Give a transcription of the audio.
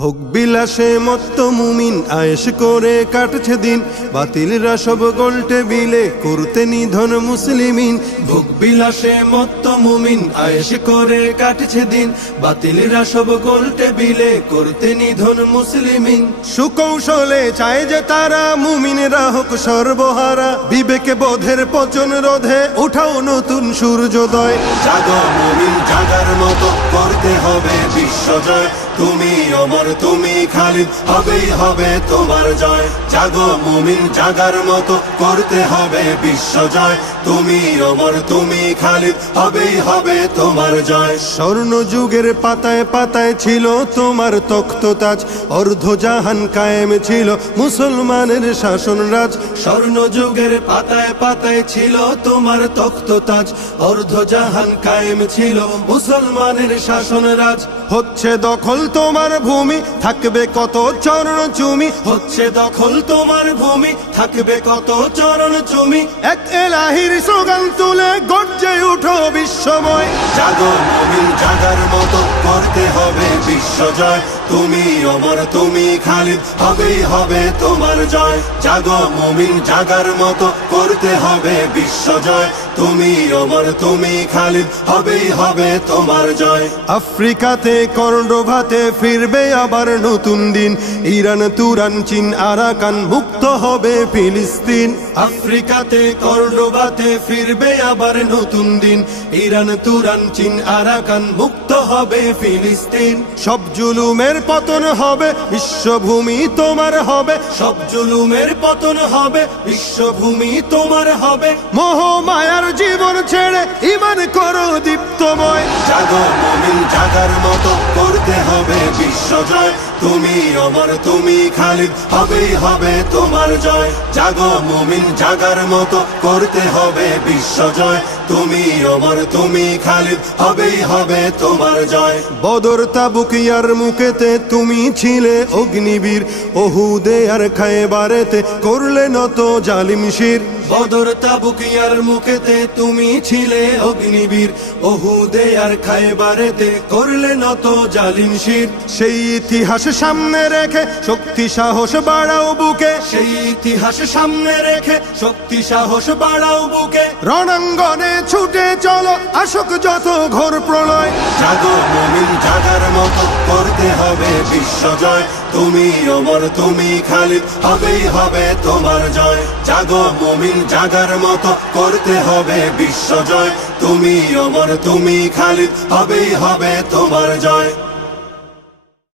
ভোগ বিলাসে মত্ত মুমিন আয়েশ করে কাটছে দিন, বাতিলরা সব গোল টেবিলে করতে নিধন মুসলিমিন। ভোগ বিলাসে মত্ত মুমিন আয়েশ করে কাটছে দিন, বাতিলরা সব গোল টেবিলে করতে নিধন মুসলিমিন। সুকৌশলে চায় যে তারা মুমিনরা হোক সর্বহারা, বিবেকে বোধের পচন রোধে উঠাও নতুন সূর্যোদয়। জাগো মুমিন জাগার মতো করতে হবে বিশ্বজয়, তুমি অমর তুমি খালিদ হবেই হবে তোমার জয়। জাগো মুমিন জাগার মতো করতে হবে বিশ্বজয়, তুমি অমর তুমি খালিদ হবেই হবে তোমার জয়। স্বর্ণ যুগের পাতায় পাতায় ছিল তোমার তখ্ততাজ, অর্ধ জাহান কায়েম ছিল মুসলমানের শাসন রাজ। স্বর্ণ যুগের পাতায় পাতায় ছিল তোমার তখ্ততাজ, অর্ধ জাহান কায়েম ছিল মুসলমানের শাসন রাজ। হচ্ছে দখল তোমার ভূমি থাকবে কত চরণ চুমি, হচ্ছে দখল তোমার ভূমি থাকবে কত চরণ চুমি। এক এলাহির স্লোগান তুলে গর্জে উঠো বিশ্বময়। জাগো মুমিন জাগার মতো করতে হবে বিশ্বজয়, তুমি অমর তুমি খালিদ হবেই হবে তোমার জয়। জাগো মুমিন জাগার মতো করতে হবে বিশ্বজয়, তুমি অমর তুমি খালিদ হবেই হবে তোমার জয়। আফ্রিকাতে কর্ডোভাতে ফিরবে আবার নতুন দিন, ইরান তুরান চীন আরাকান মুক্ত হবে ফিলিস্তিন। আফ্রিকাতে কর্ডোভাতে ফিরবে আবার নতুন দিন, ইরান তুরান চীন আরাকান মুক্ত হবে ফিলিস্তিন। সব জুলুমের পতন হবে বিশ্বভূমি তোমার হবে, সব জুলুমের পতন হবে বিশ্বভূমি তোমার হবে। মোহ মায়ার জীবন ছেড়ে ঈমান করো দীপ্তময়। জাগো মুমিন জাগার মতো করতে হবে বিশ্বজয়, তুমি অমর তুমি খালিদ হবেই হবে তোমার জয়। জাগো মুমিন জাগার মতো করতে হবে বিশ্বজয়, তুমি অমর তুমি খালিদ হবেই হবে তোমার জয়। বদর তাবুক ইয়ারমুকেতে তুমি ছিলে অগ্নিবীর, ওহুদে আর খায়বারেতে করলে নত জালিম শির। বদর তাবুক ইয়ারমুকেতে তুমি ছিলে অগ্নিবীর, ওহুদে আর খায়বারেতে করলে নত জালিম শির। সেই ইতিহাস সামনে রেখে শক্তি সাহস বাড়াও বুকে, সেই ইতিহাস সামনে রেখে শক্তি সাহস বাড়াও বুকে। রণাঙ্গনে ছুটে চলো আসুক যত ঘোর প্রলয়। জাগো মুমিন জাগার মতো করতে হবে বিশ্বজয়, তুমি অমর তুমি খালিদ হবেই হবে তোমার জয়। জাগো মুমিন জাগার মতো করতে হবে বিশ্বজয়, তুমি অমর তুমি খালিদ হবেই হবে তোমার জয়।